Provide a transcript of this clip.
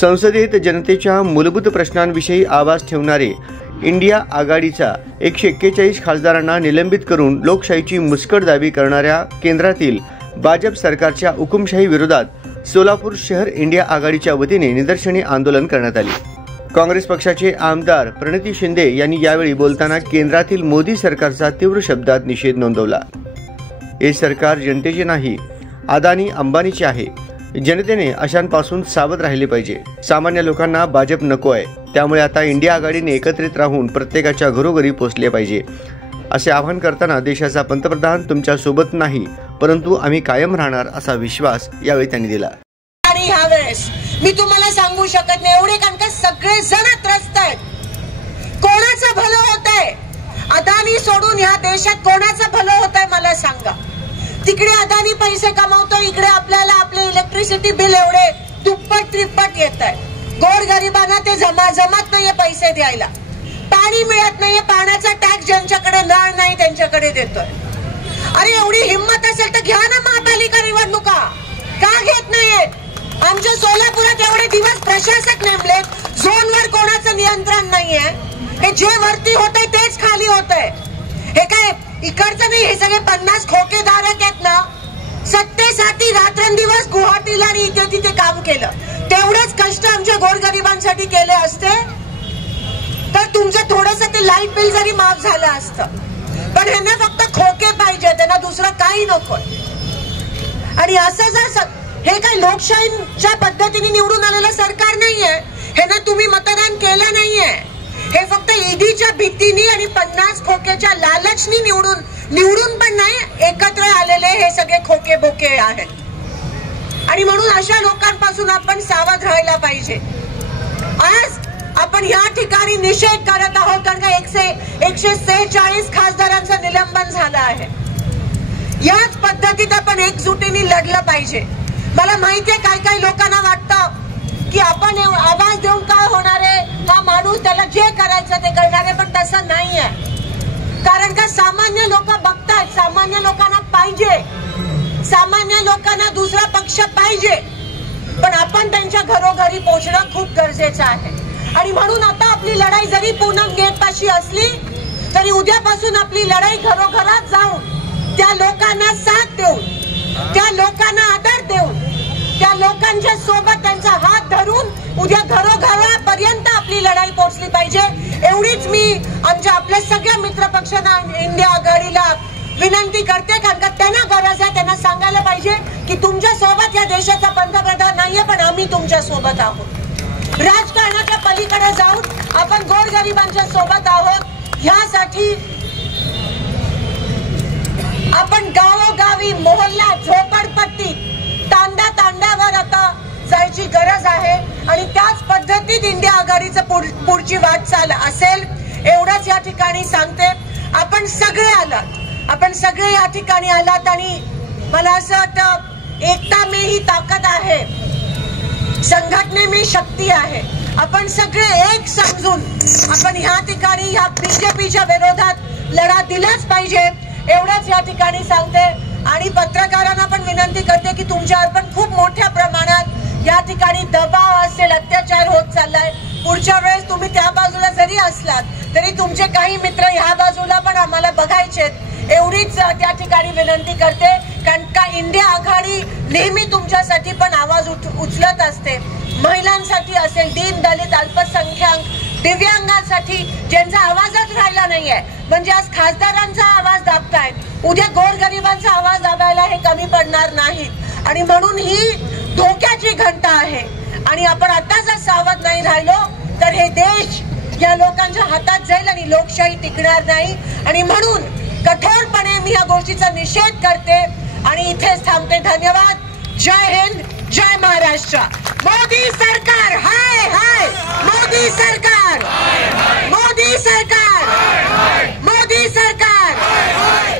संसदेत जनतेच्या मूलभूत प्रश्नांविषयी आवाज ठेवणारे इंडिया आघाडीचा 141 खासदारांना निलंबित करून लोकशाहीची मुस्कटदाबी करणाऱ्या केंद्रातील भाजप सरकारच्या हुकुमशाही विरोधात सोलापूर शहर इंडिया आघाडीच्या वतीने निदर्शने आंदोलन करण्यात आले। काँग्रेस पक्षाचे आमदार प्रणिती शिंदे यांनी यावेळी बोलताना केंद्रातील मोदी सरकारचा तीव्र शब्दात निषेध नोंदवला। हे सरकार जनतेचे नाही, अदानी अंबानीचे आहे। जनतेने अशांपासून सावध राहिले पाहिजे। सामान्य लोकांना भाजप नको आहे, त्यामुळे आता इंडिया आघाडीने एकत्रित राहून प्रत्येकाच्या घरोघरी पोहोचले पाहिजे असे आवाहन करताना देशाचा पंतप्रधान तुमच्या सोबत नाही, परंतु आम्ही कायम राहणार असा विश्वास यावेळी त्यांनी दिला। आणि ह्यावेळेस मी तुम्हाला सांगू शकत नाही एवढे, कारण का सगळे जण त्रस्त आहेत। कोणाचं भलं होत आहे? अदानी सोडून ह्या देशात कोणाचं भलं होत आहे मला सांगा। तिकडे अदानी पैसे कमावतो, इकडे आपल्याला आपले इलेक्ट्रिसिटी बिल एवढे दुप्पट त्रिप्पट येत आहे। गोरगरिबांना ते जमत नाहीये पैसे द्यायला, पाणी मिळत नाहीये, पाण्याचा टॅक्स ज्यांच्याकडे नळ नाही त्यांच्याकडे देतोय। अरे एवढी हिम्मत असेल तर घ्या ना महापालिका निवडणुका, का घेत नाहीयेत? आमच्या सोलापुरात एवढे दिवस प्रशासक नेमले, झोनवर कोणाचं नियंत्रण नाहीये। हे जे वरती होतंय तेच खाली होतंय। हे काय इकडचं नाही, हे सगळे 50 खोकेधारक आहेत ना, सत्तेसाठी रात्रंदिवस गुवाहाटीला आणि इथे तिथे काम केलं। तेवढेच कष्ट आमच्या गोरगरिबांसाठी केले असते तर तुमचं थोडंसं ते लाईट बिल जरी माफ झालं असतं। पण ह्यांना फक्त खोके पाहिजे, त्यांना दुसरं काही नकोय। आणि असं जर हे काय लोकशाहीच्या पद्धतीने निवडून आलेलं सरकार नाहीये, हे ना तुम्ही मतदान केलं नाहीये, हे फक्त ईडीच्या भीतीने आणि 50 खोक्याच्या लालचनी निवडून पण नाही, एकत्र आलेले हे सगळे खोके बोके आहेत। आणि म्हणून अशा लोकांपासून आपण सावध राहायला पाहिजे। आज आपण या ठिकाणी निषेध करत आहोत कारण का 146 खासदारांचं निलंबन झालं आहे। याच पद्धतीत आपण एकजुटीने लढलं पाहिजे। मला माहितीये काय काय लोकांना वाटतं की आपण आवाज देऊन काय होणार आहे, हा माणूस त्याला जे करायचं ते करणार आहे, पण तसं नाहीये। कारण का सामान्य लोक बघतात, सामान्य लोकांना पाहिजे, सामान्य लोकांना दुसरा पक्ष पाहिजे, पण आपण त्यांच्या घरोघरी पोहोचणं खूप गरजेचं आहे। आणि म्हणून आता आपली लढाई जरी पूनम गेट पाशी असली तरी उद्यापासून आपली लढाई घरोघरात जाऊन त्या लोकांना साथ देऊन, त्या लोकांना आदर देऊन, त्या लोकांच्या सोबत त्यांचा हात धरून उद्या घरोघरापर्यंत आपली लढाई पोहोचली पाहिजे। एवढीच मी आमच्या आपल्या सगळ्या मित्र पक्षांना इंडिया आघाडीला विनंती करते, कारण का त्यांना गरज आहे, त्यांना सांगायला पाहिजे की तुमच्या सोबत या देशाचा पंतप्रधान नाहीये, पण आम्ही तुमच्या सोबत आहोत। राजकारणाच्या पलीकडे जाऊन आपण गोरगरिबांच्या सोबत आहोत। ह्यासाठी आपण गावोगावी, मोहल्ला, झोपडपट्टी, तांड्यावर आता जायची गरज आहे। आणि त्याच पद्धतीत इंडिया आघाडीचं पुढची वाटचाल असेल एवढंच या ठिकाणी सांगते। आपण सगळे या ठिकाणी आलात आणि मला असं वाटतं एकता में ही ताकद आहे, संघटने में शक्ती आहे। आपण सगळे एक समजून आपण या ठिकाणी या बीजेपीच्या विरोधात लढा दिलाच पाहिजे एवढंच या ठिकाणी सांगते। आणि पत्रकारांना पण विनंती करते की तुमच्यावर पण खूप मोठ्या प्रमाणात या ठिकाणी दबाव असेल, अत्याचार होत चाललाय। पुढच्या वेळेस तुम्ही त्या बाजूला जरी असलात तरी तुमचे काही मित्र ह्या बाजूला पण आम्हाला बघायचेत एवढीच त्या ठिकाणी विनंती करते। कारण का इंडिया आघाडी नेहमी तुमच्यासाठी पण आवाज उचलत असते, महिलांसाठी असेल, दीन दलित, अल्पसंख्याक, दिव्यांगांसाठी ज्यांचा आवाजच राहिला नाहीये। म्हणजे आज खासदारांचा आवाज दाबतायत, उद्या गोरगरिबांचा आवाज दाबायला हे कमी पडणार नाहीत। आणि म्हणून ही धोक्याची घंटा आहे आणि आपण आता जर सावध नाही राहिलो तर हे देश या लोकांच्या हातात जाईल आणि लोकशाही टिकणार नाही। आणि म्हणून कठोरपणे मी या गोष्टीचा निषेध करते आणि इथेच थांबते। धन्यवाद। जय हिंद, जय महाराष्ट्र। मोदी सरकार हाय हाय, मोदी सरकार, मोदी सरकार, मोदी सरकार।